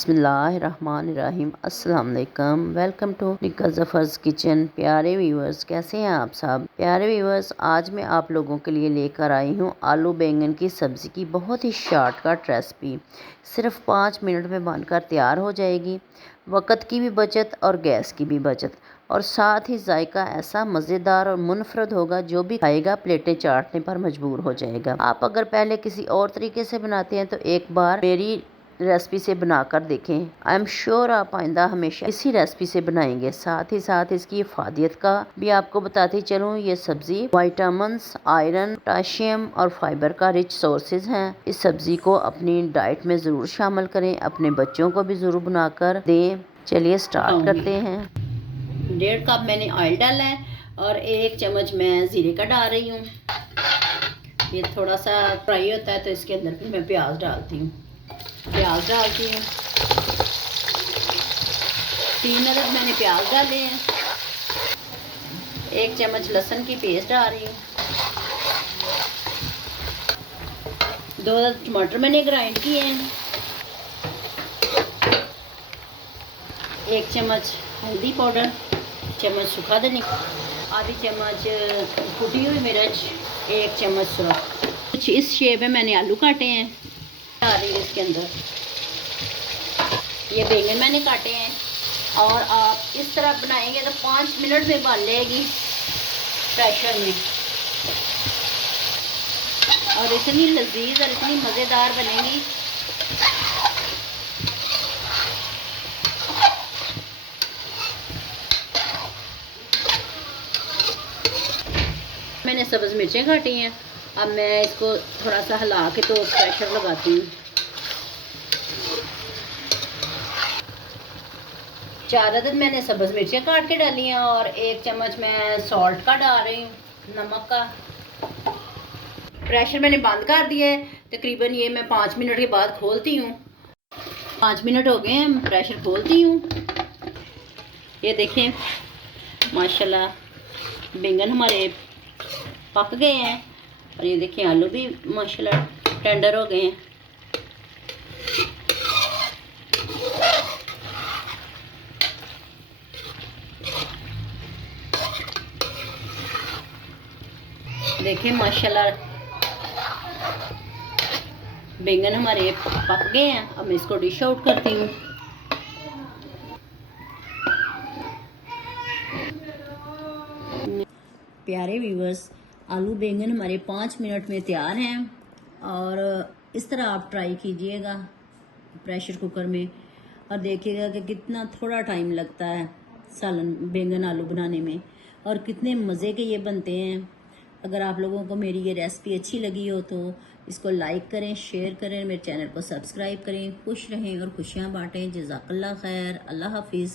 बिस्मिल्लाहिर्रहमानिर्रहीम। अस्सलाम वालेकुम। वेलकम टू निक्का ज़फ़र्स किचन। प्यारे व्यूवर्स, कैसे हैं आप सब? प्यारे व्यूवर्स, आज मैं आप लोगों के लिए लेकर आई हूँ आलू बैंगन की सब्ज़ी की बहुत ही शॉर्टकट रेसिपी। सिर्फ 5 मिनट में बनकर तैयार हो जाएगी। वक़्त की भी बचत और गैस की भी बचत, और साथ ही जायका ऐसा मज़ेदार और मुनफरद होगा, जो भी खाएगा प्लेटें चाटने पर मजबूर हो जाएगा। आप अगर पहले किसी और तरीके से बनाते हैं तो एक बार मेरी रेसिपी से बनाकर देखें। आई एम श्योर आप आइंदा हमेशा इसी रेसिपी से बनाएंगे। साथ ही साथ इसकी इफादियत का भी आपको बताती चलूँ। ये सब्जी विटामिन्स, आयरन, पोटेशियम और फाइबर का रिच सोर्सेज हैं। इस सब्जी को अपनी डाइट में ज़रूर शामिल करें, अपने बच्चों को भी ज़रूर बनाकर दें। चलिए स्टार्ट करते हैं। 1.5 कप मैंने ऑयल डाला है और 1 चम्मच मैं ज़ीरे का डाल रही हूँ। ये थोड़ा सा फ्राई होता है तो इसके अंदर फिर मैं प्याज डालती हूँ। प्याज डालती हूँ। 3 अदद मैंने प्याज डाले हैं। 1 चम्मच लहसुन की पेस्ट डाल रही हूँ। 2 अदद टमाटर मैंने ग्राइंड किए हैं। 1 चम्मच हल्दी पाउडर, चम्मच सूखा धनिया, आधी चम्मच कुटी हुई मिर्च, 1 चम्मच सुरख। कुछ इस शेप में मैंने आलू काटे हैं, डाल रही हूँ इसके अंदर। ये बैंगन मैंने काटे हैं, और आप इस तरह बनाएंगे तो 5 मिनट में बन लेगी प्रेशर में, और इतनी लजीज और इतनी मज़ेदार बनेगी। मैंने सब्ज़ मिर्चें काटी हैं। अब मैं इसको थोड़ा सा हिला के तो प्रेशर लगाती हूँ। 4 अदद मैंने सब्ज़ मिर्चें काट के डाली हैं, और 1 चम्मच मैं सॉल्ट का डाल रही हूँ, नमक का। प्रेशर मैंने बंद कर दिया है। तकरीबन ये मैं 5 मिनट के बाद खोलती हूँ। 5 मिनट हो गए हैं, प्रेशर खोलती हूँ। ये देखें माशाल्लाह बैंगन हमारे पक गए हैं, और ये देखें आलू भी माशाल्लाह टेंडर हो गए हैं। देखें माशाल्लाह बैंगन हमारे पक गए हैं। अब मैं इसको डिश आउट करती हूँ। प्यारे व्यूवर्स, आलू बैंगन हमारे 5 मिनट में तैयार हैं, और इस तरह आप ट्राई कीजिएगा प्रेशर कुकर में, और देखिएगा कि कितना थोड़ा टाइम लगता है सालन बैंगन आलू बनाने में, और कितने मज़े के ये बनते हैं। अगर आप लोगों को मेरी ये रेसिपी अच्छी लगी हो तो इसको लाइक करें, शेयर करें, मेरे चैनल को सब्सक्राइब करें। खुश रहें और खुशियाँ बांटें। जज़ाकल्लाह खैर। अल्लाह हाफिज़।